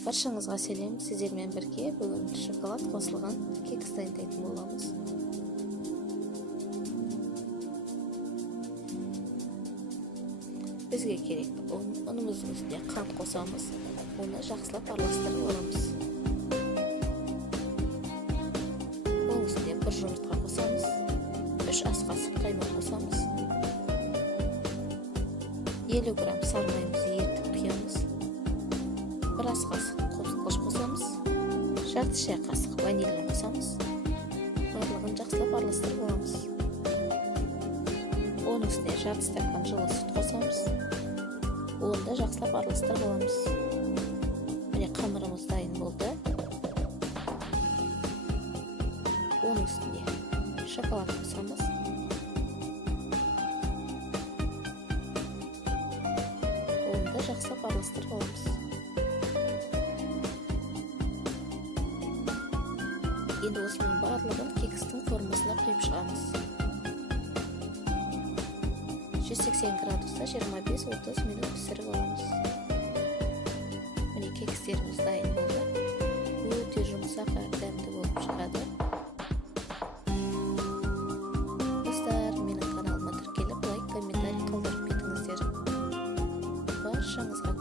Баршаңызға сәлем, сіздермен бірге бүгін шоколад қосылған кекс дайындайтын боламыз. Бізге керек ұнымыздың үстіне қант қосамыз, оны жақсылап араластырып аламыз. Оның үстіне бір жұмыртқа қосамыз, 3 ас қасық қаймақ қосамыз, 50 грамм сары майымызды ерітіп құямыз, 1 ас қасық қосылғыш қосамыз, жарты шай қасық ванилин қосамыз, барлығын жақсылап араластырып аламыз. Оның үстіне жарты стакан жылы сүт қосамыз, оны да жақсылап араластырып аламыз. Міне қамырымыз дайын болды. Оның үстіне шоколад қосамыз. Оны да жақсылап араластырып аламыз. Енді осының барлығын кекстің формасына құйып шығамыз. 180 градуста 25-30 минут пісіріп аламыз. Міне кекстеріміз дайын болды. Өте жұмсақ әрі дәмді болып шығады. Достар, менің каналыма тіркеліп, лайк, комментарий қалдырып кетіңіздер. Баршаңызға